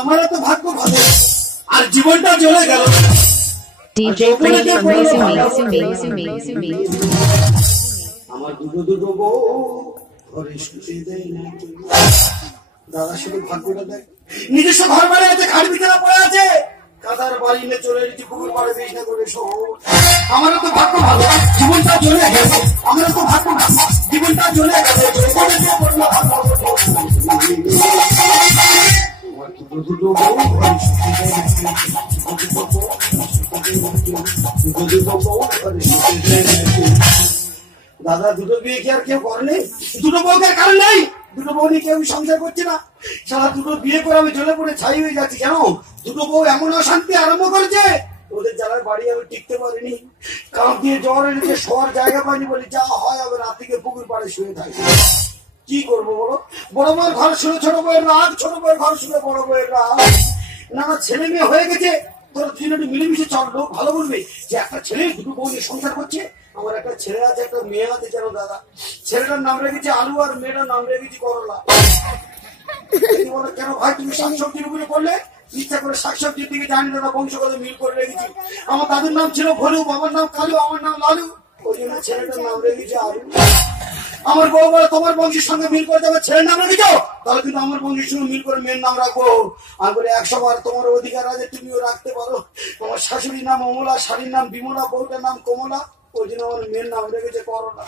আমার তো ভাগ্য ভালো আর জীবনটা চলে গেল। DJ Prince from Amazing Me. আমার দুটো বউ ঘরে শুতে দেয় না। দাদা শুধু ভাগ্যটা দেখ, নিজস্ব ঘর বাড়ি আছে, খাট বিছানা পড়ে আছে, কাদার বাড়ি নিয়ে চলে এসেছি পুকুর পাড়ে বিছনা করে শোবো। আমারও তো ভাগ্য ভালো, জীবনটা চলে গেছে। আমারও তো ভাগ্য ভালো, জীবনটা চলে গেছে। দুটো বউ ঘরে শুতে দেয় না। দাদা দুটো বিয়ে কি আর কেউ করেনি? দুটো বউকে কারণ নেই, দুটো বউ নিয়ে কেউ সংসার করছে না। সারা দুটো বিয়ে করে আমি জ্বলে পড়ে ছাই হয়ে যাচ্ছি। কেন? দুটো বউ এমন অশান্তি আরম্ভ করেছে, ওদের জ্বালার বাড়ি আমি টিকতে পারিনি। কাঁপ দিয়ে জ্বর এনেছে, শোয়ার জায়গা পাইনি বলি যা হয় হবে রাত থেকে পুকুর পাড়ে শুয়ে থাকি। কি করবো বলো? বড় বউয়ের ঘর শুনে ছোট বউয়ের রাগ, ছোট বউয়ের ঘর শুনে বড় বউয়ের রাগ। না ছেলে মেয়ে হয়ে গেছে, তোর দুজনে মিলেমিশে চললো, ভালো বলবে যে একটা ছেলে দুটো বউ নিয়ে সংসার করছে। আমার একটা ছেলে আছে, একটা মেয়ে আছে, জানো দাদা? ছেলেটার নাম রেখেছে আলু আর মেয়েটার নাম রেখেছি করলা। কেন ভাই তুমি শাকসবজির উপরে করলে? ইচ্ছা করে শাকসবজির দিকে জানি দাদা, বংশগত মিল করে রেখেছি। আমার দাদুর নাম ছিল ভলু, বাবার নাম কালু, আমার নাম লালু, ওই জন্য ছেলেটার নাম রেখেছি আলু। আমার বউ বলে তোমার বংশের সঙ্গে মিল করে যাবে, ছেলের নাম রেখেছ, তাহলে কিন্তু আমার বংশের সঙ্গে মিল করে মেয়ের নাম রাখবো। আমি বলে 100 বার তোমার অধিকার আছে, তুমিও রাখতে পারো। আমার শাশুড়ির নাম অমলা, শাড়ির নাম বিমলা, বউটার নাম কমলা, ওই জন্য আমার মেয়ের নাম রেখেছে করলা।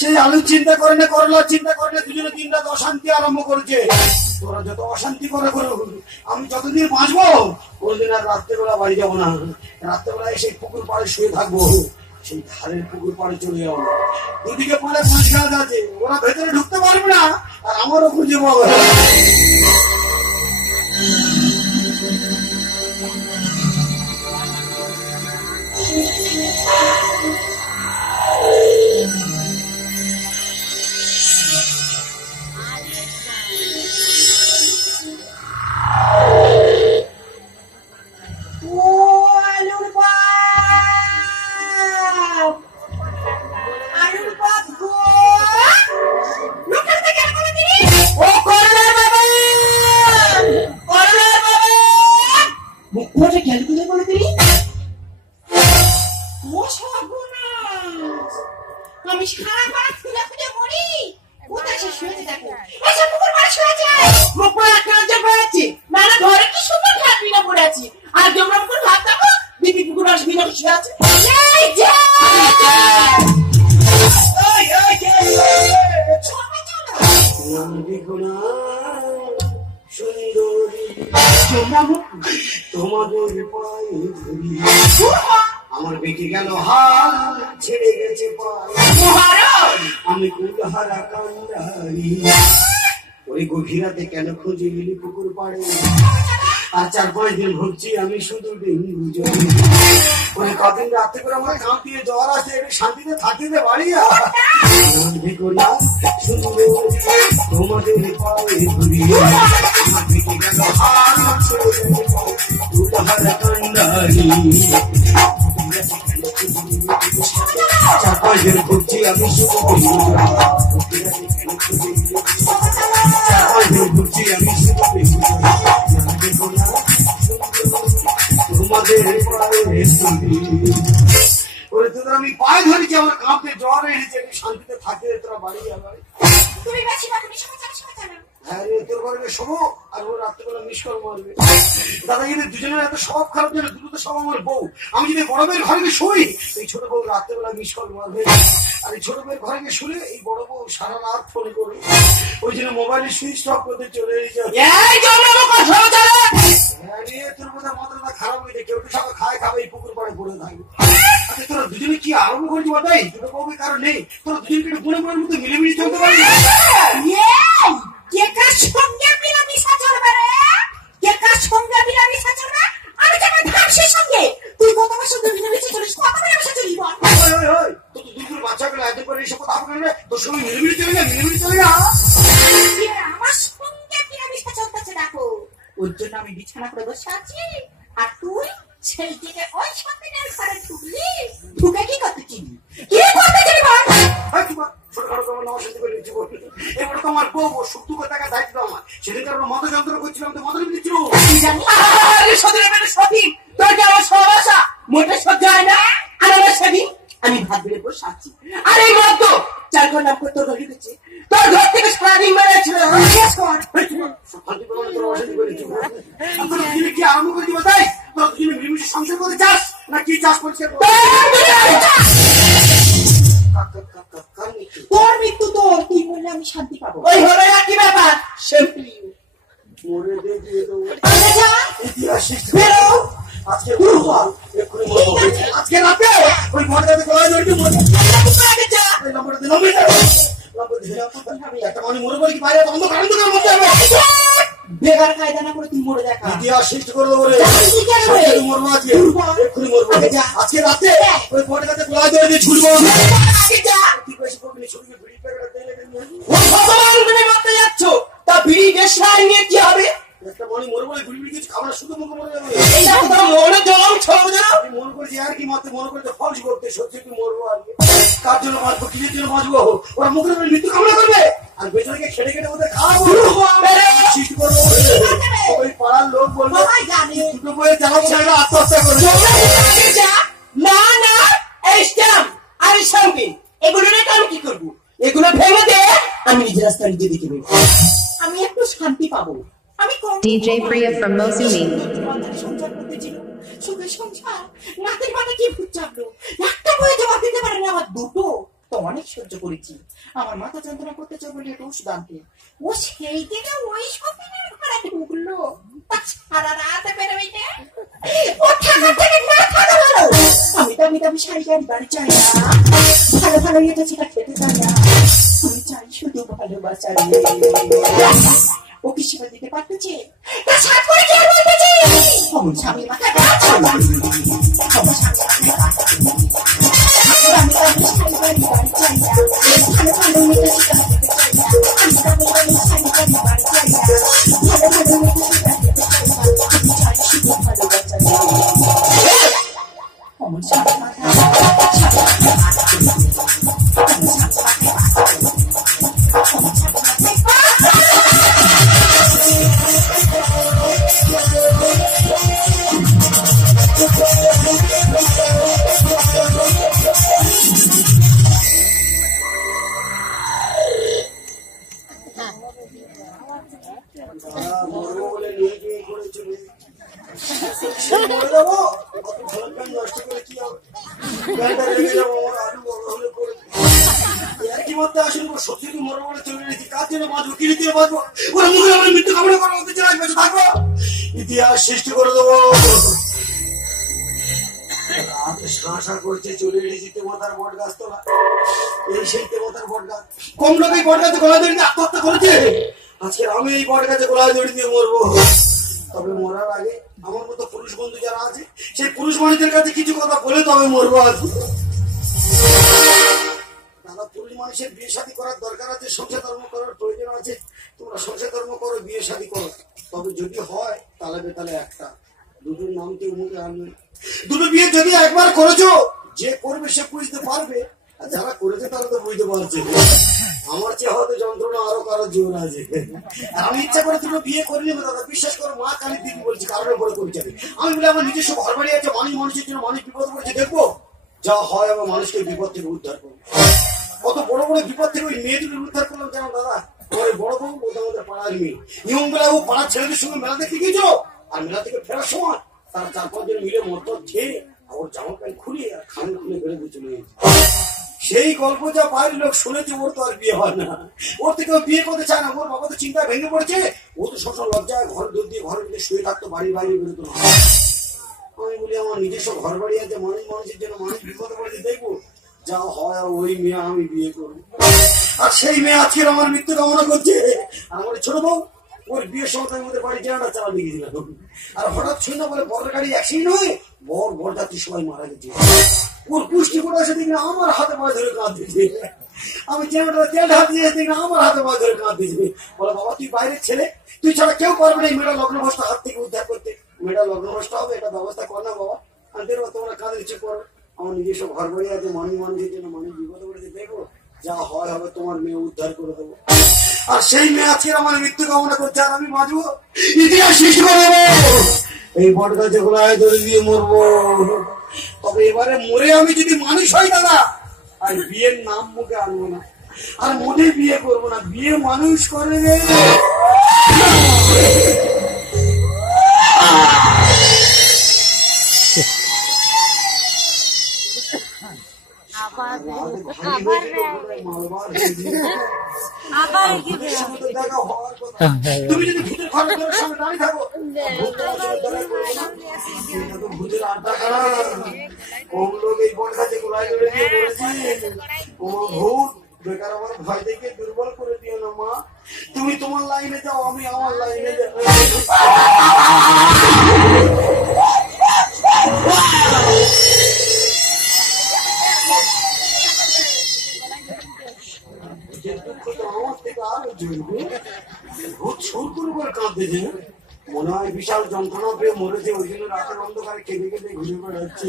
সেই আলু চিন্তা করে না, করলা চিন্তা করে না, দুজনে দিন রাত অশান্তি আরম্ভ করেছে। তোরা যত অশান্তি করে আমি যতদিন বাঁচবো কোনদিন আর রাত্রেবেলা বাড়ি যাবো না। রাত্রেবেলায় সেই পুকুর পাড়ে শুয়ে থাকবো, সেই ধারের পুকুর পাড়ে চলে যাবো। দুদিকে পাড়ে 5 গাছ আছে, ওরা ভেতরে ঢুকতে পারবে না আর আমারও খুঁজে পাবো। আমি সারা পাড়া খুঁজে খুঁজে মরি, কোথায় সে শুয়ে থাকে? এসে পুকুর পাড়ে শুয়ে যায়, মুখ পড়ে কাঁচে পড়েছি, নানা ঘরে কি সুন্দর খাট বিনা পড়ে আছি, আর জমরা পুকুর ভাত খাবো, দিদি পুকুর পাড়ে বিনা শুয়ে আছে। তোমাদের পায়ে ধরি আমার বেঁকে গেল হাল, ছেড়ে গেছে আমি কুলহারা কান্ডারি। ওই গভীরাতে কেন খুঁজে গেলি পুকুর পাড়ে? আর 4-5 দিন ভুগছি আমি শুধু ডেঙ্গু জ্বরে। ওই কদিন রাত্রে করে আমার কাঁপিয়ে জ্বর আসে, শান্তিতে থাকিতে বাড়ি তোমাদের পায়ে ধরি আমার বেঁকে গেল হাল, ছেড়ে গেছে কুলহারা কান্ডারি। 4-5 দিন ভুগছি আমি শুধু ঘুরছি আমি শুধু তোমাদের তোদের আমি পায়ে ধরেছি, আমার কাঁপতে জ্বর এসেছে, আমি শান্তিতে থাকতে তোরা বাড়ি যাবে। হ্যাঁ রে, তোর ঘরে শোবো আর ও রাত্রেবেলা মিস কল মারবে। দাদা কিন্তু দুজনের এত স্বভাব খারাপ যেন, দুটো তো সব আমার বউ। আমি যদি বড় বউয়ের ঘরে গিয়ে শুই, এই ছোট বউ রাত্রেবেলা মিস কল মারবে, আর এই ছোট বউয়ের ঘরে গিয়ে শুলে এই বড় বউ সারা রাত ফোন করবে। ওই জন্য মোবাইলে সুইচ অফ করতে চলে এসেছে। তোর বোধহয় মাথাটা খারাপ হয়েছে, কেউ সবাই খায় খাবে, এই পুকুর পাড়ে পড়ে থাকবে। আচ্ছা তোরা দুজনে কি আরম্ভ করছি বটাই? দুটো বউকে কারণ নেই, তোরা দুজনকে একটু বোনের বোনের মধ্যে মিলেমিশে চলতে পারবি? বাচ্চাগুলো এত করে এসব কথা হবে না, তোর সঙ্গে মিলেমিশে চলে যা, মিলেমিশে চলে যা। আমার সঙ্গে পিরামিডটা চলতেছে দেখো, ওর জন্য আমি বিছানা করে বসে আছি, আর তুই ছেলেটিকে ওই সন্তানের ঘরে ঢুকলি, ঢুকে কি করতে চিনি? কি করতে চিনি বল? ছোটখাটো তোমার নমস্কার করে নিচ্ছি, এবার তোমার বউ সুখ দুঃখ দেখার দায়িত্ব আমার। সেদিনকার আমরা মাথা যন্ত্রণা করছিলাম তো মাথা দিচ্ছিল কি জানি আরে সতীন মানে সতীন তোর কি আমার সব আশা মোটে সহ্য হয় না আর আমার সেদিন আমি ভাত বেড়ে বসে আছি আর এই মদ্য চার ঘর নাম করে তোর ঘরে ঢুকেছে তোর ঘর থেকে সারাদিন বেড়াচ্ছিল কি আরম্ভ করে দিব তাই তোর তুমি মিলেমিশে সংসার করে চাস না কি চাষ করছে তোর মৃত্যু তোর তুই বললে আমি শান্তি পাবো ওই হলো কি ব্যাপার সিম্পলি মরে দিয়ে দেবো আচ্ছা ইতিহাস বেরো আজকে এক্ষুনি মরবো আজকে রাতে ওই ঘরটাতে গলায় ধরবি মরবো আগে যা এই নম্বরটা দিন একটা মানুষ মরে বলে কি বাইরে অন্ধকার অন্ধকার মধ্যে হবে বেগার কায়দা না করে তুই মরে দেখা ইতিহাস সৃষ্টি করে দেবো রে মরবো আজকে এক্ষুনি মরবো আজকে রাতে ওই ঘরটাতে গলায় ধরে দিয়ে ছুটবো আগে যা কি পয়সা করবি ছুটবি ভিড়ি প্যাকেট দিয়ে ও ভগবান তুমি মরতে যাচ্ছ তা বিড়ি গ্যাস লাইন নিয়ে কি হবে একটা মানুষ মরে বলে ভিড়ি ভিড়ি কিছু খাবার শুধু মুখে মরে যাবে এইটা তো মনে জল ছড়াবো না আমি মনে করছি আর কি মাত্র মনে করতে ফলস করতে সত্যি কি মরবো আর কার জন্য বাঁচবো কিসের জন্য বাঁচবো ওরা মুখের উপরে মৃত্যু কামনা করবে আর বেচারাকে খেটে খেটে ওদের খাওয়াবো সৃষ্টি করবো ওই পাড়ার লোক বলবো দুটো বইয়ে চালাবো সাহেব আত্মহত্যা করবে না না এই স্ট্যাম্প আর এই শ্যাম্পিন এগুলো রেখে আমি কি করবো এগুলো ভেঙে দে আমি নিজের রাস্তা নিজে দেখে নেব আমি একটু শান্তি পাবো আমি DJ Priya from Mosumi. সংসার করতে ছিল সুখের সংসার নাকের মানে কি ভূত চাপলো একটা বয়ে জবাব দিতে পারে না আমার দুটো তো অনেক সহ্য করেছি আমার মাথা যন্ত্রণা করতে চাই বলে একটু ওষুধ আনতে ও সেই থেকে ওই শপিংয়ের ঘরে ঢুকলো সারা রাত বেরোবে না ও ঠান্ডা থেকে না থাকা ভালো আমি দামি শাড়ি গাড়ি বাড়ি চাই না ভালো ভালো এটা সেটা খেতে চাই না আমি চাই শুধু ভালোবাসা ও কি সেবা দিতে পারতেছে তা সাত করে কি আর বলতেছে অমন স্বামীর মাথায় গাছ অমন স্বামীর মাথায় গাছ আমি শাড়ি বাড়ি চাই না ভালো ভালো মেয়েটা সেটা খেতে চাই না আমি শাড়ি বাড়ি চাই না ভালো ভালো মেয়েটা সেটা খেতে চাই না আমি চাই শুধু ভালোবাসা অমন স্বামীর মাথায় মরবো বলে নিয়ে গিয়ে করে চলে মরে যাবো নষ্ট করে কি হবে লেগে যাবো আমার আলু বড় হলে করে একই মধ্যে আসুন সত্যি তুই মরবো বলে চলে গেছি কার জন্য বাঁচবো কি দিয়ে বাঁচবো ওরা মুখে আমার মৃত্যু কামনা করা হতে চাই বেঁচে থাকবো ইতিহাস সৃষ্টি করে দেবো শাঁসা করছে চলে এসেছি তেমাতার বট গাছ তোলা এই সেই তেমাতার বট গাছ কম লোক এই বট গাছে গলা ধরে আত্মহত্যা করেছে আজকে আমি এই বট গাছে গলা ধরে দিয়ে মরবো তবে মরার আগে আমার মতো পুরুষ বন্ধু যারা আছে সেই পুরুষ মানুষদের কাছে কিছু কথা বলে তবে মরবো আজ দাদা পুরুষ মানুষের বিয়ে শাদী করার দরকার আছে সংসার ধর্ম করার প্রয়োজন আছে তোমরা সংসার ধর্ম করো বিয়ে শাদী করো তবে যদি হয় তাহলে বেতালে একটা দুটোর নাম কেউ মুখে আনবে দুটো বিয়ে যদি একবার করেছো যে করবে সে বুঝতে পারবে আর যারা করেছে তারা তো বুঝতে পারছে আমার চেয়ে হয়তো যন্ত্রণা আরো কারো জোর আছে আমি ইচ্ছা করে দুটো বিয়ে করিনি দাদা বিশ্বাস করো মা কালী দিদি বলছি কারণে বলে করেছে আমি বলে আমার নিজস্ব ঘর বাড়ি আছে মানুষের জন্য মানুষ বিপদ করেছে দেখবো যা হয় আমার মানুষকে বিপদ থেকে উদ্ধার করবো কত বড় বড় বিপদ থেকে ওই মেয়েটিকে উদ্ধার করলাম কেন দাদা আমার বড় বউ আমাদের পাড়ার মেয়ে নিয়ম বেলা ও পাড়ার ছেলেদের সঙ্গে মেলা দেখতে গিয়েছো আর মেলা থেকে ফেরার সময় তারা 4-5 জন মিলে মদ খেয়ে ওর জামা প্যান্ট খুলে আর খানে খুলে বেড়ে দিয়ে চলে গেছে সেই গল্প যা বাইরের লোক শুনেছে ওর তো আর বিয়ে হয় না ওর থেকে বিয়ে করতে চায় না ওর বাবা তো চিন্তা ভেঙে পড়েছে ও তো সবসময় লজ্জায় ঘর দৌড় দিয়ে ঘরের মধ্যে শুয়ে থাকতো বাড়ির বাইরে বেরোতো না আমি বলি আমার নিজস্ব ঘর বাড়ি আছে মানুষের জন্য মানুষ বিপদ পড়েছে দেখবো যা হয় ওই মেয়ে আমি বিয়ে করবো আর সেই মেয়ে আজকের আমার মৃত্যু কামনা করছে আর আমার ছোট বউ ওর বিয়ের সময় আমি ওদের বাড়ি জানাটা চালা দিয়ে গেছিলাম আর হঠাৎ শুনে বলে বড় গাড়ি অ্যাক্সিডেন্ট হয়ে বরযাত্রী সবাই মারা গেছে ওর পুষ্টি করে এসে দেখি আমার হাতে পা ধরে কাঁদ দিয়েছে আমি চেনাটা তেল হাত দিয়ে দেখি আমার হাতে পা ধরে কাঁদ দিয়েছে বলে বাবা তুই বাইরের ছেলে তুই ছাড়া কেউ পারবে না এই মেয়েটা লগ্নভ্রষ্ট হাত থেকে উদ্ধার করতে মেয়েটা লগ্নভ্রষ্ট হবে এটা ব্যবস্থা কর না বাবা আমি দেখবো তোমরা কাঁদে কিছু করো আমার নিজস্ব ঘর বাড়ি আছে মানুষের জন্য মানুষ বিপদ করেছে দেখবো যা হয় হবে তোমার মেয়ে উদ্ধার করে দেবো আর সেই মেয়ে আজকে আমার মৃত্যু কামনা করছে, আর আমি বাঁচবো ইতিহাস শেষ করে দেবো। এই বট গাছে গোলায় ধরে দিয়ে মরবো। তবে এবারে মরে আমি যদি মানুষ হই দাদা, আর বিয়ের নাম মুখে আনবো না, আর মোটে বিয়ে করবো না, বিয়ে মানুষ করে রে। তুমি যদি ভূতের ঘরের সামনে দাঁড়িয়ে থাকো, ভূতের আড্ডা খানা কোন লোক এই বন গাছে গোলায় ধরে দিয়ে বলেছে, ও ভূত বেকার আমার ভয় দেখে দুর্বল করে দিও না মা, তুমি তোমার লাইনে যাও, আমি আমার লাইনে যাও। আমার থেকে আরো জড়বে, ভূত সুর করে কাঁদতেছে, মনে হয় বিশাল যন্ত্রণা পেয়ে মরেছে, ওই জন্য রাতের অন্ধকারে কেঁদে কেঁদে ঘুরে বেড়াচ্ছে।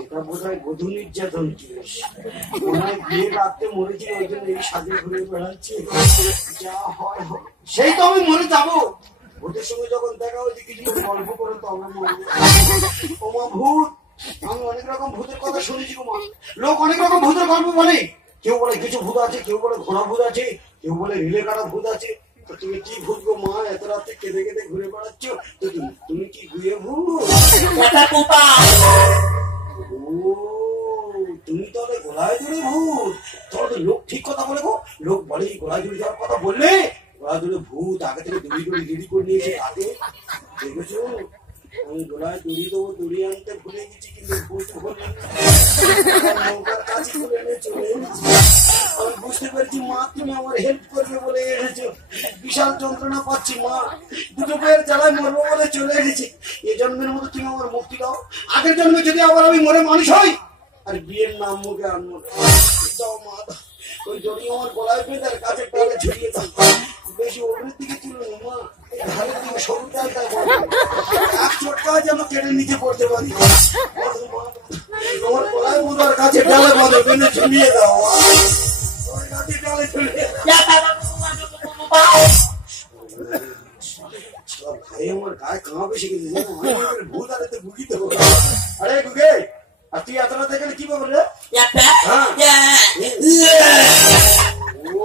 এটা বোধ হয় বধূ নির্যাতন কেস, মনে হয় বিয়ে রাত্রে মরেছে, ওই জন্য এই সাজে ঘুরে বেড়াচ্ছে। যা হয় সেই তো আমি মরে যাবো, ভূতের সঙ্গে যখন দেখা হয়েছে কিছু গল্প করে তবে মরবো। ওমা ভূত, আমি অনেক রকম ভূতের কথা শুনেছি গো মা, লোক অনেক রকম ভূতের গল্প বলে, কেউ বলে কিছু ভূত আছে, কেউ বলে ঘোড়া ভূত আছে, কেউ বলে রিলে কাটা ভূত আছে। তো তুমি কি ভূত গো মা, এত রাতে কেঁদে কেঁদে ঘুরে বেড়াচ্ছ, তো তুমি কি গুয়ে ভূত? তুমি তাহলে গোলায় ধরে ভূত, তাহলে তো লোক ঠিক কথা বলে গো, লোক বলে গোলায় ধরে যাওয়ার কথা বললে, গোলায় ধরে ভূত আগে থেকে দড়ি দড়ি রেডি করে নিয়েছে হাতে, দেখেছো? আমি গোলায় দড়ি দেবো, দড়ি আনতে ভুলে গেছি, কিন্তু ভূত হলে নৌকার কাছে করে এনে চলে এসেছি। আমি বুঝতে পেরেছি মা তুমি আমার হেল্প করবে বলে এনেছো, বিশাল যন্ত্রণা পাচ্ছি মা, দুটো পেয়ের জ্বালায় মরবো বলে চলে এসেছি। এই জন্মের মতো তুমি আমার মুক্তি দাও, আগের জন্মে যদি আবার আমি মরে মানুষ হই, আর বিয়ের নাম মুখে আনবো দাও মা, ওই দড়ি আমার গলায় পেয়ে তার কাছে টালে ঝুলিয়ে দাও, বেশি ওপরের দিকে তুলুন মা, ঘাড়ের দিকে সরু টালটা এক চটকা যেন কেটে নিচে পড়তে পারি, তোমার গলায় মুদার কাছে টালে বাঁধো, বেঁধে ঝুলিয়ে দাও ভাই, আমার গায়ে কাঁপে শিখেছে জানো, ভূত আর এতে গুগি দেবো। আরে গুগে, আর তুই এত রাত এখানে কি পাবো রে? ও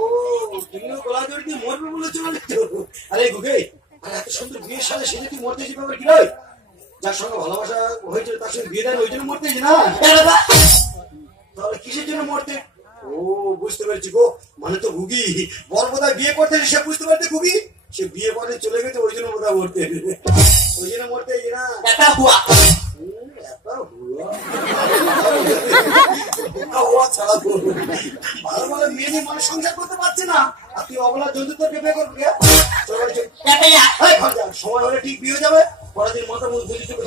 তুমিও গলা জড়ি দিয়ে মরবে বলে চলে যেত। আরে গুগে, আর এত সুন্দর বিয়ের সাথে সেটা তুই মরতে যে ব্যাপার কি নয়, যার সঙ্গে ভালোবাসা হয়েছিল তার সঙ্গে বিয়ে দেন, ওই জন্য মরতে না, তাহলে কিসের জন্য মরতে? ও বুঝতে পেরেছি গো, মানে তো গুগি বর বোধহয় বিয়ে করতে সে বুঝতে পারতে গুগি, সে বিয়ে করে চলে গেছে, ওই জন্য বোধহয় মরতে, ওই জন্য মরতে না। ছাড়া ভালো ভালো মেয়ে নিয়ে মানুষ সংসার করতে পারছে না, আর তুই অবলা জন্তু তোকে বিয়ে করবি? সময় হলে ঠিক বিয়ে যাবে, পরের দিন মাথা মুখ বুঝি চোখে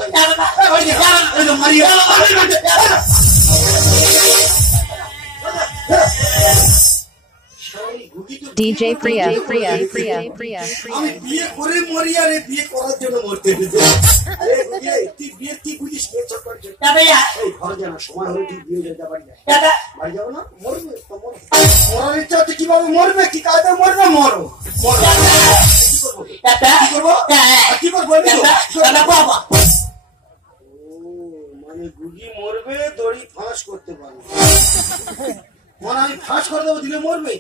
DJ Priya. আমি বিয়ে করে মরি, আর বিয়ে করার জন্য মরতে তুই বিয়ে কি বুঝিস? ঘরে জানা সময় হলে ঠিক বিয়ে যেতে পারি, বাড়ি যাবো না, মরবে মরার ইচ্ছা হচ্ছে, কিভাবে মরবে, কি কাজে মরবে, মরো কি করবো? মানে গুগি মরবে, দড়ি ফাঁস করতে পারবে, মানে আমি ফাঁস করে দেবো, দিলে মরবে,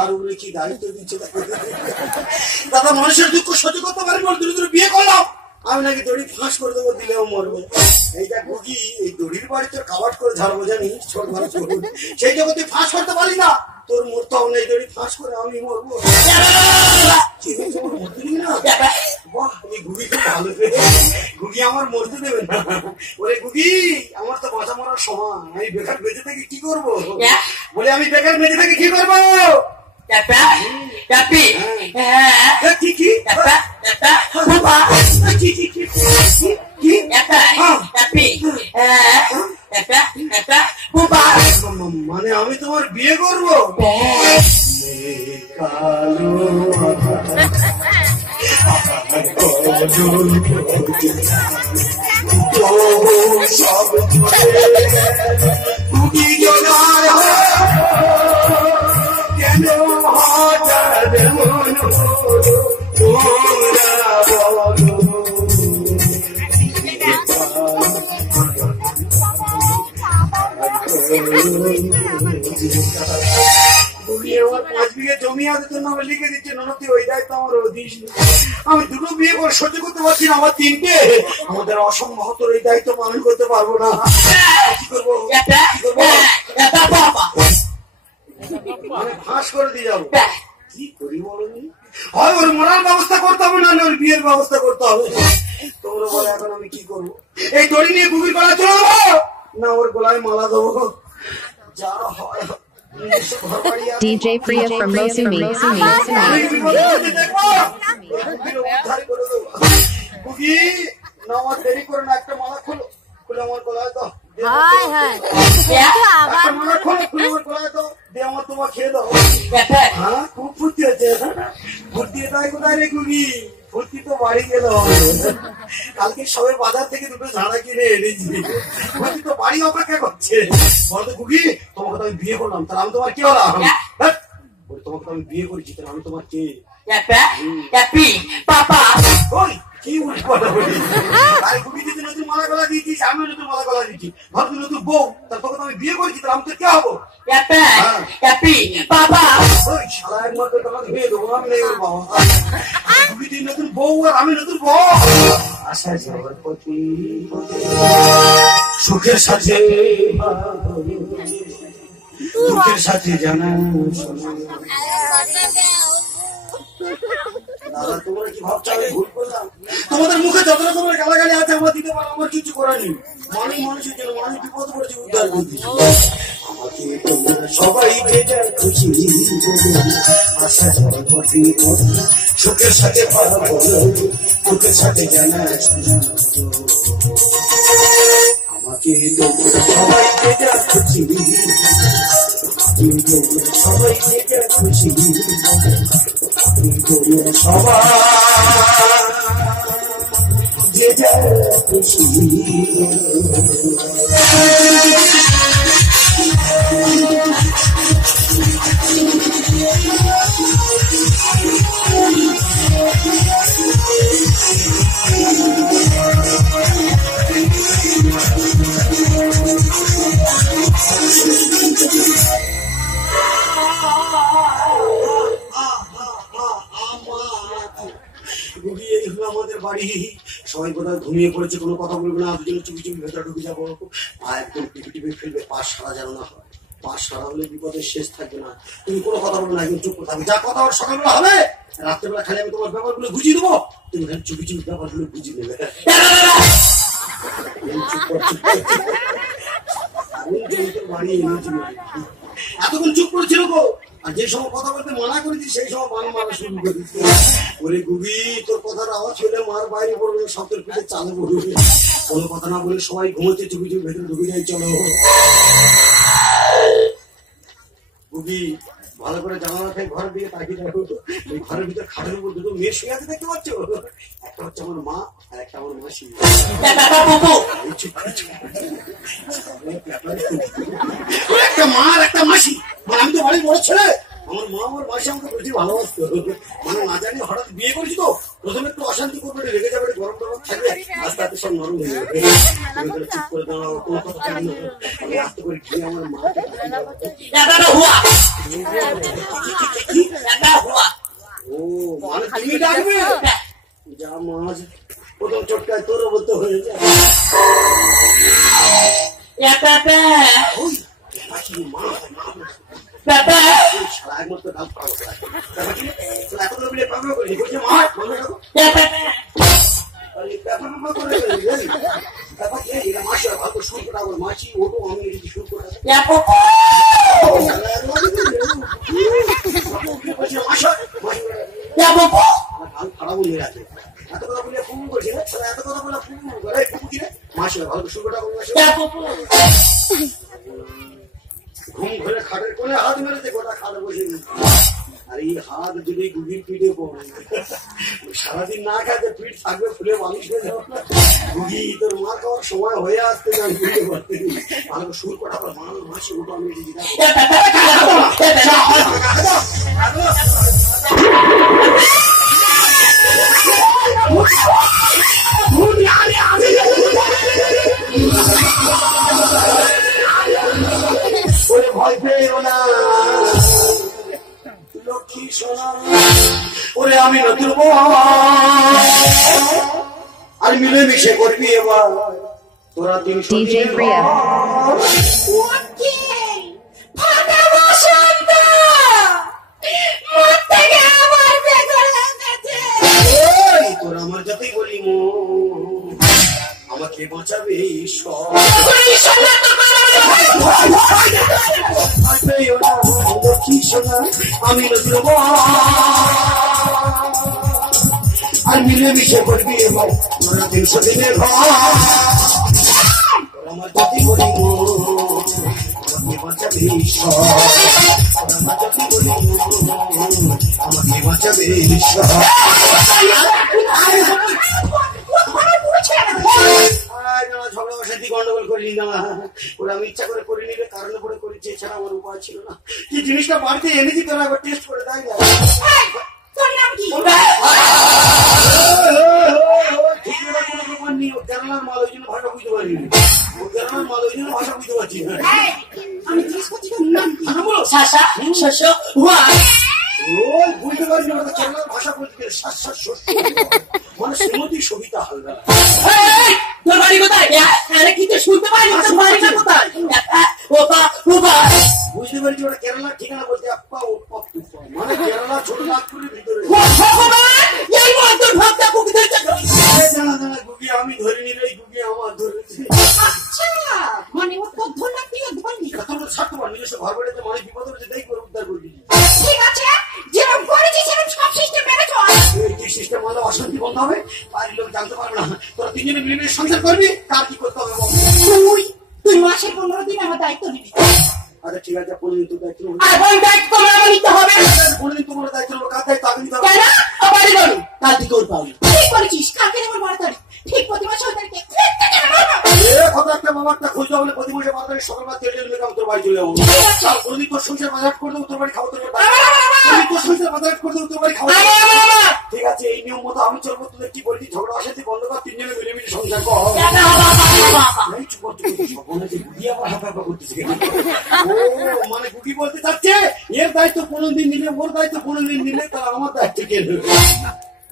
আর উপরে কি দায়িত্ব দিচ্ছে দাদা, মানুষের দুঃখ সহ্য করতে পারি, দূরে দূরে বিয়ে করলাম, আমি নাকি দড়ি ফাঁস করে দেবো, দিলেও মরবে। এইটা গুগি, এই দড়ির বাড়ি তোর কাবাট করে ঝাড়বো জানিস, ছোট মানুষ সেই জন্য তুই ফাঁস করতে পারি না, তোর মরতে হবে না, এই দড়ি ফাঁস করে আমি মরবো না। বাহ, এই গুগি খুব ভালো, গুগি আমার মরতে দেবে না। ওরে গুগি, আমার তো বাঁচা মরার সময়, আমি বেকার বেঁচে থেকে কি করবো? বলে আমি বেকার বেঁচে থেকে কি করবো? মানে আমি তোমার বিয়ে করবো? সব কেন নিয়াদের জন্য আমি লিখে দিচ্ছি ননতি ওই দায়িত্ব আমার দিস। আমি দুটো বিয়ে করে সহ্য করতে পারছি না, আমার তিনটে, আমাদের অসম্ভব এই দায়িত্ব পালন করতে পারবো না। কি করবো মানে ফাঁস করে দিয়ে যাবো, কি করি বলনি? হয় ওর মরার ব্যবস্থা করতে হবে, না ওর বিয়ের ব্যবস্থা করতে হবে। তোমরা বলো এখন আমি কি করবো? এই দড়ি নিয়ে গুবির গলা চলে দেবো, না ওর গলায় মালা দেবো? যা হয় DJ Priya from Mosumi. গুগি না আমার দেরি করে না, একটা মালা খোলো, খুলে আমার গলায় দাও। একটা মালা খোলো, খুলে আমার গলায় দাও, দিয়ে আমার তোমার খেয়ে দাও। হ্যাঁ খুব ফুর্তি হচ্ছে। ফুর্তি তাই কোথায় রে গুগি? ফুর্তি তো বাড়ি গেল। কালকে সবে বাজার থেকে দুটো ঝাড়া কিনে এনেছি, ফুর্তি তো বাড়ি অপেক্ষা করছে। বলতো গুগি তোমাকে তো আমি বিয়ে করলাম, তাহলে আমি তোমার কি হলাম? তোমাকে তো আমি বিয়ে করেছি, তাহলে আমি তোমার কে? কি উল্টো বলি? আরে গুগি যদি নতুন মালা গলা দিয়েছিস, আমিও নতুন মালা গলা দিচ্ছি, ভাব তুই নতুন বউ, তার তোকে তো আমি বিয়ে করেছি, তাহলে আমি তো কে হবো? ওই শালা একমাত্র তোমাকে বিয়ে দেবো, আমি নেই ওর বাবা। গুগি তুই নতুন বউ আর আমি নতুন বউ। আশা যাওয়ার প্রতি সুখের সাথে দুঃখের সাথে জানা দাদা, তোমরা কি ভাবছো আমি ভুল করলাম? তোমাদের মুখে যত রকমের গালাগালি আছে আমার দিতে পারো, আমার কিছু করার নেই। মানুষ মানুষের জন্য, মানুষ বিপদ করেছে, উদ্ধার করছি। আমাকে তোমরা সবাই যে খুশি আশা যাওয়ার পথে সুখের সাথে ভালো দুঃখের সাথে জানা। আমাকে তোমরা সবাই যে খুশি, সবাই যে খুশি, সবাই যে খুশি। আমাদের বাড়ি সবাই কোথায় ঘুমিয়ে পড়েছে, কোনো কথা বলবে না, দুজনে চুপি চুপি ভেতরে ঢুকে যাবো, আর একদম টিপি টিপি ফেলবে, পাশ সারা যেন না হয়। পাশ সারা হলে বিপদের শেষ থাকবে না। তুমি কোনো কথা বলবে না, একদম চুপ করে থাকবে। যা কথা ওর সকালবেলা হবে, রাত্রেবেলা খালি আমি তোমার ব্যাপারগুলো বুঝিয়ে দেবো, তুমি খালি চুপি চুপি ব্যাপারগুলো বুঝিয়ে নেবে। বাড়ি এনেছি এতক্ষণ চুপ করেছিল গো, আর যে সময় কথা বলতে মানা করেছি সেই সময় বান মারা শুরু করেছি। বলে গুগি তোর কথার আওয়াজ হলে মার বাইরে পড়বে, শব্দের পিঠে চালে পড়বে। কোনো কথা না বলে সবাই ঘুমোতে চুপি চুপি ভেতরে ঢুকে যাই, চলো। গুগি ভালো করে জানালা থেকে ঘরের দিকে তাকিয়ে দেখো, এই ঘরের ভিতরে খাটের উপর দুটো মেয়ে শুয়ে আছে, দেখতে পাচ্ছ? একটা হচ্ছে আমার মা আর একটা আমার মাসি। একটা মা আর একটা মাসি, মানে আমি তো বাড়ির বড় ছেলে, আমার মা আমার মাসি আমাকে বেশি ভালোবাসতো। মানে না জানি হঠাৎ বিয়ে করছি তো, প্রথমে একটু অশান্তি করবে, রেগে যাবে, গরম টরম থাকবে, আস্তে আস্তে সব নরম হয়ে যাবে। চুপ করে দাঁড়াও, কোনো কথা জানি না, আমি আস্তে করে গিয়ে আমার মা ও মানে তুমি ডাকবে, যা মাছ প্রথম চটকায় তোরও বলতে হয়ে যায়। মাছি ওটো আমি শুরু করে খারাপ হয়ে গেছে। এত কথা বলে ফোন করছে, এত কথা বলে ফোন করে মাসি ভালো শুরু করে ঘুম ঘরে খাটের কোলে হাত মেরেছে, গোটা খাটে বসে গেছে। আর এই হাত যদি গুগির পিঠে পড়ে, সারাদিন না খাতে পিঠ থাকবে ফুলে বালিশ হয়ে যাবে। গুগি তোর মা খাওয়ার সময় হয়ে আসতে না, বুঝতে পারতে ভালো সুর কটা করে মাসি ওটা আমি ভয় পেও না, লক্ষ্মী আমি নতুন বউ আর মিলে মিশে করবি এবার তোরা 300 DJ Priya. ওকে ফাটা বসন্ত মত থেকে আমার বেগর গেছে ওই তোরা আমার যতই বলি মো আমাকে বাঁচাবে ঈশ্বর কি শোনা আমি নতুন বউ আর মিলে মিশে করবি এবার তোরা 300 দিনের ঘর আমার যতই বলি মো আমাকে বাঁচাবে ঈশ্বর আমার যতই বলি মো আমাকে বাঁচাবে ঈশ্বর ঝগড়া বসাতে গন্ডগোল করিনি না ওরা আমি ইচ্ছা করে করে নিলে কারণে পরে করেছি এছাড়া আমার উপায় ছিল না কি জিনিসটা বাড়িতে এনেছি তোরা একবার টেস্ট করে দেয় না তোর নাম কি ঠিক না কোনো প্রমাণ নেই ও কেরালার মাল ওই জন্য ভাষা বুঝতে পারিনি ও কেরালার মাল ওই জন্য ভাষা বুঝতে পারছি না আমি জিজ্ঞেস করছি তোর নাম কি সাশা শস্য হুয়া ওই বুঝতে পারি না কেরালার ভাষা বলতে শ্বাস শ্বাস শস্য মানে শ্রীমতী সবিতা হালদার তোর বাড়ি কোথায় আরে কি তো শুনতে পারি তোর বাড়িটা কোথায় ওপা ওপা বুঝতে পারছি ওরা কেরালার ঠিকানা বলতে আপা ওপা টুপা মানে কেরালা ছোট নাগপুরের ভিতরে ভগবান এই মন্তর ভক্তা কুকি ধরছে দাঁড়া দাঁড়া গুগি আমি ধরে নিলে গুগি আমার ধরেছে আচ্ছা মানে ও তোর ধরনা তুই ধরলি তোর স্বার্থপর নিজস্ব ঘর বাড়িতে মানুষ বিপদ হচ্ছে দেখি করে উদ্ধার করবি ঠিক আছে যেরকম করেছি সেরকম সব সিস্টেম মেনে চল এই সিস্টেম হলে অশান্তি বন্ধ হবে বাড়ির লোক জানতে পারবে না তোরা তিনজনে মিলে সংসার করবি কার কি করতে হবে তুই মাসে 15 দিন আমার দায়িত্ব নিবি আচ্ছা ঠিক আছে 15 দিন তোর দায়িত্ব নেবো আর ওই দায়িত্ব আমার নিতে হবে 15 দিন তোমার দায়িত্ব নেবো কার দায়িত্ব আগে নিতে হবে কেন আবার বলো কাল থেকে ওর পাবি ঠিক করেছিস কালকে আমার 12 তারিখ ঠিক প্রতি মাসে 12 তারিখে কত একটা বাবারটা খুঁজতে হবে প্রতি মাসে 12 তারিখ সকালবেলা তেল টেল মেকাম তোর বাড়ি চলে যাবো আর কোনদিন তোর সংসার বাজার করে দেবো তোর বাড়ি খাওয়া তোর তোর সংসার বাজার করে দেবো তোর বাড়ি খাওয়া ঠিক আছে এই নিয়ম মতো আমি চলবো তোদের কি বলছি ঝগড়া অশান্তি বন্ধ কর তিনজনে মিলে মিলে সংসার কর এই চুপ কর, চুপ কর, সব মনে হচ্ছে গুগি আবার হাঁপা হাঁপা করতেছে কেন? ও মানে গুগি বলতে চাচ্ছে এর দায়িত্ব 15 দিন নিলে ওর দায়িত্ব 15 দিন নিলে তারা আমার দায়িত্ব কে নেবে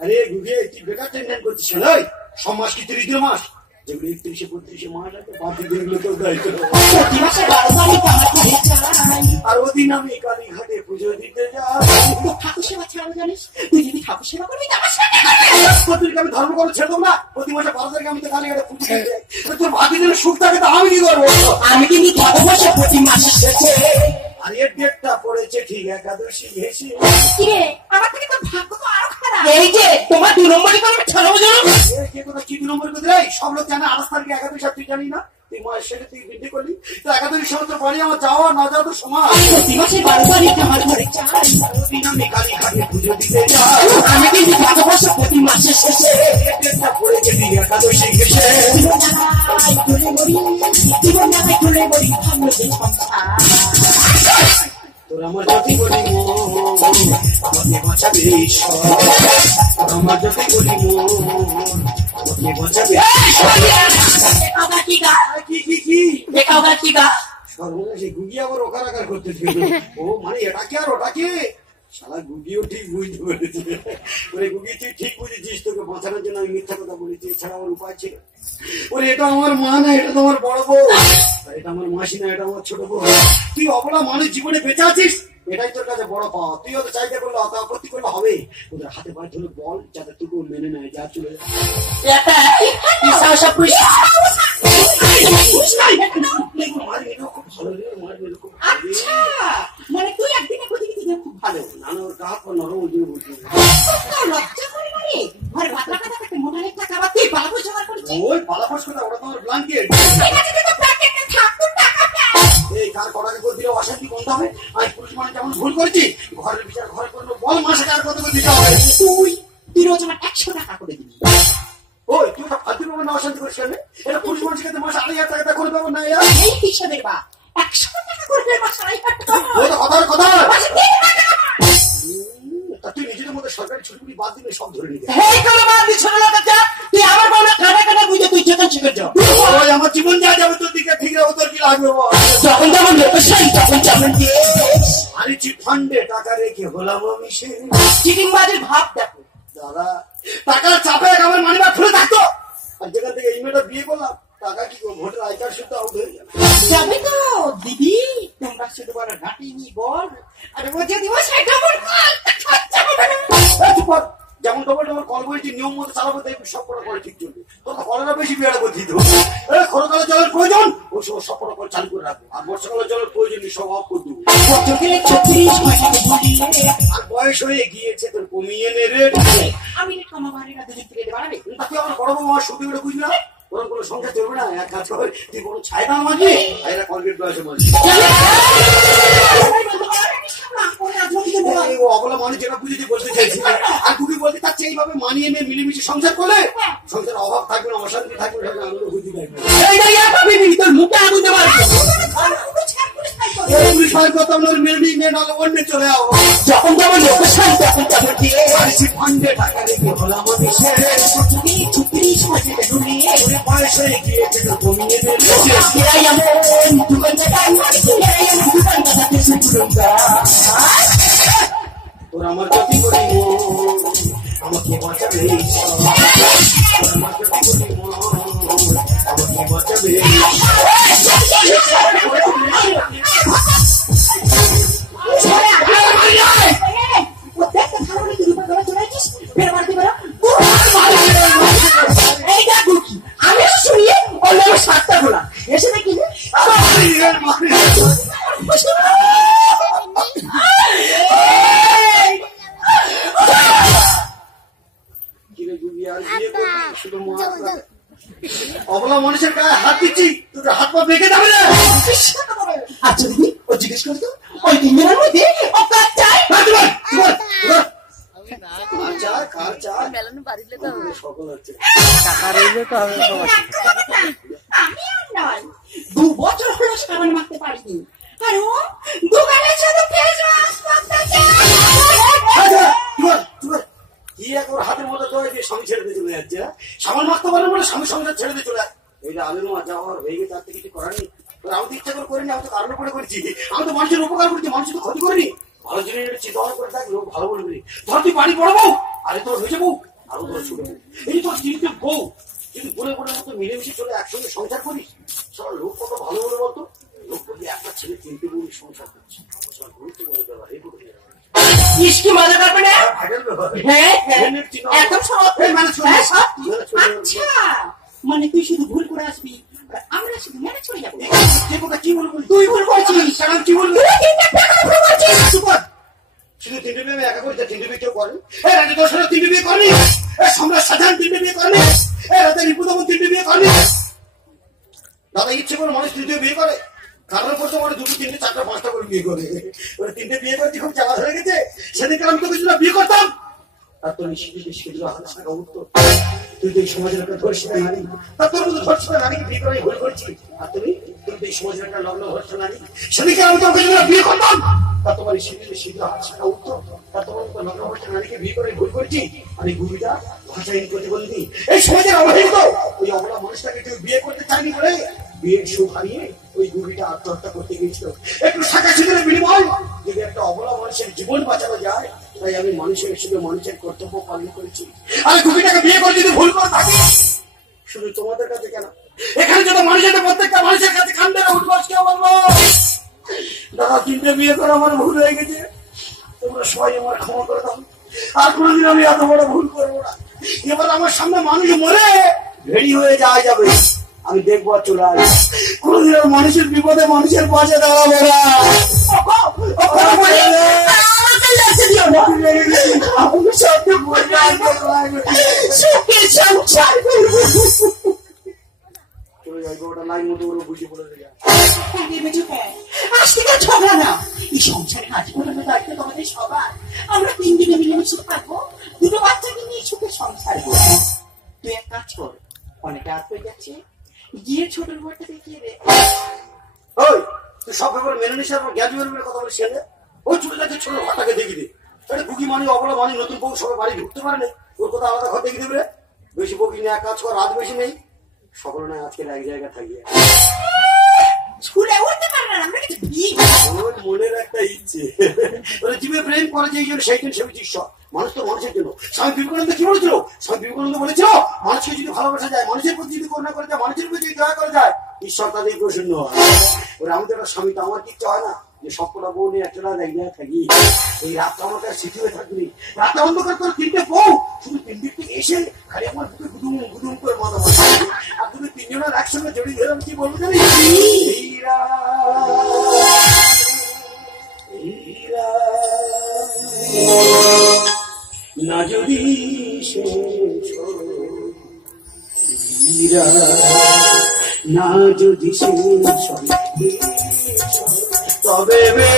আরে গুগি কি বেকার টেনশন করছিস না সব মাস কি 30 দিন মাস যেগুলো 31 32 মাস আছে বাকি দিনগুলো তোর দায়িত্ব প্রতি মাসে 12 তারিখ আমার ঘরে যাই আর ওদিন আমি কালী ঘাটে পুজো দিতে যাই তুই ঠাকুর সেবা ছাড়াও জানিস তুই যদি ঠাকুর সেবা করবি তো আমার সাথে প্রতিদিন আমি ধর্ম করে ছেড়ে দেবো না প্রতি মাসে 12 তারিখ আমি তো কালী ঘাটে পুজো দিতে যাই তোর ভাবি দিলে সুখ থাকে তো আমি কি করবো আমি কিন্তু ভালোবাসা প্রতি মাসে শেষে আর এর ডেটটা পড়েছে ঠিক একাদশী এসে কিরে আমার থেকে তো ভাগ্য তো আরো খারাপ এই যে তোমার 2 নম্বরই করে ছাড়াবো জানো কে কথা কি 2 নম্বর করে দেয় সব লোক জানে 28 তারিখে একাদশী আর তুই জানি না তুই মায়ের সাথে তুই বিধি করলি তো একাদশীর সময় তোর বাড়ি আমার যাওয়া না যাওয়া তো সমান প্রতি মাসে 12 তারিখ আমার ঘরে যাই ওদিন আমি কালী ঘাটে পুজো দিতে যাই আমি কিন্তু ভালোবাসা প্রতি মাসে শেষে এর ডেটটা পড়েছে ঠিক একাদশী এসে জীবন নামে ঘুরে বলি ভালোবেসে সংসার তোর আমার যতই বলি আমাকে বাঁচাবে ঈশ্বর আমার যতই বলি আমাকে বাঁচাবে সর্বনাশে গুগি আবার ওকার করতেছে ও মানে এটাকে আর ওটাকে শালা গুগিও ঠিক বুঝতে পেরেছে ওরে গুগি তুই ঠিক বুঝেছিস তোকে বাঁচানোর জন্য আমি মিথ্যা কথা বলেছি এছাড়া আমার উপায় ছিল ওরে এটা আমার মা না এটা তোমার বড় বউ আর এটা আমার মাসি না এটা আমার ছোট বউ তুই অবলা মানুষ জীবনে বেঁচে আছিস এটাই তোর কাছে বড় পাওয়া তুই হয়তো চাইতে করলে অত আপত্তি করলে হবে ওদের হাতে পায়ে ধরে বল যাতে তুই মেনে নেয় যা চলে যায় খুব ভালো রে মারবে খুব আচ্ছা মানে তুই একদিনে কোথায় গেছিস খুব ভালো না না ওর কাপ নরম ওই জন্য বলছি লজ্জা করে মানে ঘরে ভাত রাখা থাকতে মোটা একটা খাবার তুই পালাবো জোগাড় করেছিস ওই পালাপাস করে ওটা তোমার ব্ল্যাঙ্কেট ঠিক আছে তুই তো প্যাকেটে থাক তোর টাকাটা এই কার কটাকে করে দিলে অশান্তি কমতে হবে আমি পুলিশ মানে যেমন ভুল করেছি ঘরের বিচার ঘরে করলো বল মাসে কার কত করে দিতে হবে তুই রোজ আমার 100 টাকা করে দিবি ওই তুই তো ফালতু ভাবে না অশান্তি করিস কেন এটা পুলিশ মানুষের কাছে মাসে 2,500 টাকা করে দেবো না এই হিসাবের বা 100 টাকা করে দেবে মাস 2,500 টাকা ও তো কথার কথা মাসে 3 টাকা তা তুই নিজের মধ্যে সরকারি ছুটি বাদ দিলে সব ধরে নিবি হেই কোনো বাদ দিছ না বাচ্চা তুই আমার বাবা কাটা কাটা বুঝে তুই চেতন শিখে যা ওই আমার জীবন যা যাবে তোর দিকে ঠিক রাখো তোর কি লাগবে বল যখন যেমন ব্যবসায়ী তখন যেমন দেশ আমি চিট ফান্ডে টাকা রেখে হলাম আমি সে চিটিংবাজের ভাব দেখো দাদা টাকার চাপে আমার মানিব্যাগ খুলে থাকতো, আর যেখান থেকে এই মেয়েটা বিয়ে করলাম টাকা কি ভোটের আই কার্ড শুধু আউট হয়ে যাবে। যাবে তো দিদি, তোমরা শুধু বলো ঘাটিনি বল, আর ও যদি ও সেটা বল খরচা হবে না। চুপ কর, যেমন ডবল ডবল কল বলছি নিয়ম মতো চালাবো, দেখবি সব কটা করে ঠিক চলবে। তোর তো কলেরা বেশি বিয়েটা করে দিত। খরকালে জলের প্রয়োজন ওই সব সব কটা করে চালু করে রাখবো, আর বর্ষাকালে জলের প্রয়োজন নেই, সব অফ করে দেবো। বছরে 36 মাসে ভুলিয়ে আর বয়স হয়ে গিয়েছে তোর কমিয়ে নে রেট। আমি রেট কমাবারে না, দুজন থেকে বাড়াবে। তুই আমার বড় বউ আমার শুধু বুঝবি না, ওরকম কোনো সংখ্যা চলবে না। এক কাজ করে তুই কোনো ছাইনা মাঝে ছাইনা কলগেট বয়সে মাঝে অবলা মানুষ যেটা বুঝেছি বলতে চাইছি, আর তুমি বলতে চাচ্ছি এইভাবে মানিয়ে নিয়ে মিলেমিশে সংসার করলে সংসার অভাব থাকবে না, অশান্তি থাকবে না, আনন্দ বুঝি থাকবে। তোর মুখে আগুন দেওয়ার পুলিশ ফায়ার করতাম না, মেয়ে মেয়ে নাহলে অন্য চলে যাও। যখন যেমন লোকের সাথে তখন তেমন দিয়ে ফান্ডে টাকা রেখে হলাম আমি ছেড়ে 36 মাসে ঢুলিয়ে বয়স হয়ে গিয়েছে তোর কমিয়ে নে এরাই এমন দোকানদার এরাই এমন দোকানদার শুনতা তোর আমার গতি করি আমাকে বাঁচাবে আমাকে বাঁচাবে। আমি শুনিয়ে অন্য 7টা গোলা এসে দেখি অবলা মানুষের গায়ে হাত দিচ্ছি, তোর হাত পা বেঁকে যাবে না। আচ্ছা দিদি, ও জিজ্ঞেস করতো ওই 3 জনের মধ্যে অকাত চাই সকল হচ্ছে আমি আর নয় 2 বছর হলো সাবান মাখতে পারিনি, আর ও দোকানে শুধু ফেস ওয়াশ করতেছে। কি এক ওর হাতের মধ্যে তো স্বামী ছেড়ে দিয়ে চলে যাচ্ছে, সামান মাখতে পারে বলে স্বামী সংসার ছেড়ে দিয়ে চলে যায়। এইটা আলু মাছ আমার হয়ে গেছে, তার থেকে কিছু করার নেই। আমি তো ইচ্ছা করে করিনি, আমি তো কারণ করে করেছি, আমি তো মানুষের উপকার করেছি, মানুষের তো ক্ষতি করিনি। ভালো জিনিস চিন্তা ভাবনা করে থাকলে লোক ভালো বলবি। ধর তুই বাড়ি বড় বউ, আরে তোর হয়েছে বউ, আরো তোর ছোট বউ, এই তোর তিনটে বউ যদি বলে বলে মতো মিলেমিশে চলে একসঙ্গে সংসার করিস, সব লোক কত ভালো বলে বলতো। লোক বলবি একটা ছেলে 3টে বউ সংসার করছে, গুরুত্বপূর্ণ ব্যাপার। এই করতে ইসকি মজা করবে না? হ্যাঁ হ্যাঁ একদম সব আচ্ছা, মানে তুই শুধু ভুল করে আসবি আর আমরা শুধু মেনে চলে যাবো। কি বলবো তুই ভুল করছিস, কি বলবো শুধু 3টে বিয়ে একা করে 3টে বিয়ে কেউ করে? রাজা দশরথ 3টে বিয়ে করেনি, সম্রাট শাহজাহান 3টে বিয়ে করেনি, রাজা রিপুদমন 3টে বিয়ে করেনি। দাদা ইচ্ছে করে মানুষ 3টে বিয়ে করে, কারণ করতে মানে 2, 3, 4, 5টা করে বিয়ে করে। 3টে বিয়ে করে খুব চালা হয়ে গেছে। সেদিনকে আমি তোকে বিয়ে করতাম, আর তোর সেগুলো হাতে থাকা উত্তর তুই তো এই সমাজের একটা ধর্ষিতা নারী, তা তোর মতো ধর্ষিতা নারীকে বিয়ে করে ভুল করছি। আর তুমি তো এই সমাজের একটা লগ্ন ধর্ষণ নারী, সেদিকে আমি তোকে বিয়ে করতাম, তা তোমার এই সেগুলো হাতে থাকা উত্তর, তা তোমার মতো লগ্ন ধর্ষণ নারীকে বিয়ে করে ভুল করছি। আর এই ভূমিটা ভাষাহীন প্রতিবন্ধী এই সমাজের অবহেলিত ওই অবলা মানুষটাকে তুই বিয়ে করতে চাইনি বলে বিয়ের সুখ হারিয়ে ওই গুড়িটা আত্মহত্যা করতে গিয়েছিল। একটু শাখা ছিদ্রের বিনিময় যদি একটা অবলা মানুষের জীবন বাঁচানো যায়, তাই আমি মানুষের হিসেবে মানুষের কর্তব্য পালন করেছি। আমি গুড়িটাকে বিয়ে করে যদি ভুল করে থাকি, শুধু তোমাদের কাছে কেন, এখানে যত মানুষের প্রত্যেকটা মানুষের কাছে কান ধরে উঠবাস কে বলবো, দাদা 3টে বিয়ে করে আমার ভুল হয়ে গেছে, তোমরা সবাই আমার ক্ষমা করে দাও, আর কোনোদিন আমি এত বড় ভুল করবো না। এবার আমার সামনে মানুষ মরে ভেড়ি হয়ে যাওয়া যাবে, আমি দেখবো চলে আসবো, কোনদিন মানুষের বিপদে মানুষের পাশে দাঁড়াবো না। ওটা নাই মতো করে বুঝে পড়ে যায়। আজ থেকে ঝগড়া না, এই সংসারে কাজ করানোর দায়িত্ব তোমাদের সবার। আমরা 3 দিনে মিলেমিশে থাকবো, 2টো বাচ্চাকে নিয়ে সুখে সংসার করবো। তুই এক কাজ কর, অনেক রাত হয়ে যাচ্ছে, গিয়ে ছোটর ঘরটা দেখিয়ে দে। ওই তুই সব ব্যাপারে মেনে নিস, আর জ্ঞান জন্মের কথা বলে শেলে ওই চলে যাচ্ছে ছোট ঘরটাকে দেখি দে। এটা বুকি মানি অবলা মানি নতুন বউ সবাই বাড়ি ঢুকতে পারে না, ওর কথা আলাদা ঘর দেখে দেবে। বেশি বকি নিয়ে এক কাজ কর, রাত বেশি নেই, সকল নয় আজকে এক জায়গায় থাকিয়ে স্কুলে উঠতে পারে না, আমরা কিছু মনের একটা ইচ্ছে জীবে প্রেম করে যে সেইদিন সেবিচিস মানুষ তো মানুষের জন্য। স্বামী বিবেকানন্দ কি বলেছিল? স্বামী বিবেকানন্দ বলেছিল মানুষকে যদি ভালোবাসা যায়, মানুষের প্রতি যদি করুণা করা যায়, মানুষের প্রতি যদি দয়া করা যায়, ঈশ্বর তাদের প্রসন্ন হয়। ওরা আমি তো একটা স্বামী, তো আমার ইচ্ছা হয় না যে সবকটা বউ নিয়ে একটা রাত এক জায়গায় থাকি, এই রাতটা আমার কাছে স্মৃতি হয়ে থাকবি। রাতটা অন্ধকার করে তিনটে বউ শুধু তিন দিক থেকে এসে খালি আমার বুকে গুদুম গুদুম করে মাথা মারছে, আর তুমি তিনজনের একসঙ্গে জড়িয়ে ধরলাম, কি বলবো জানি না যদি না যদি তবে না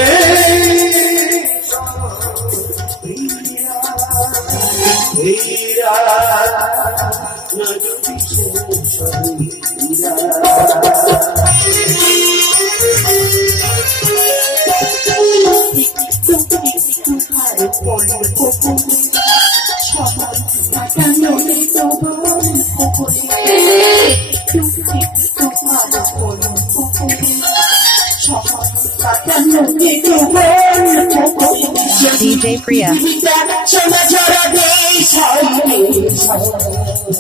যদি DJ Priya.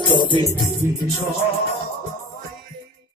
তবে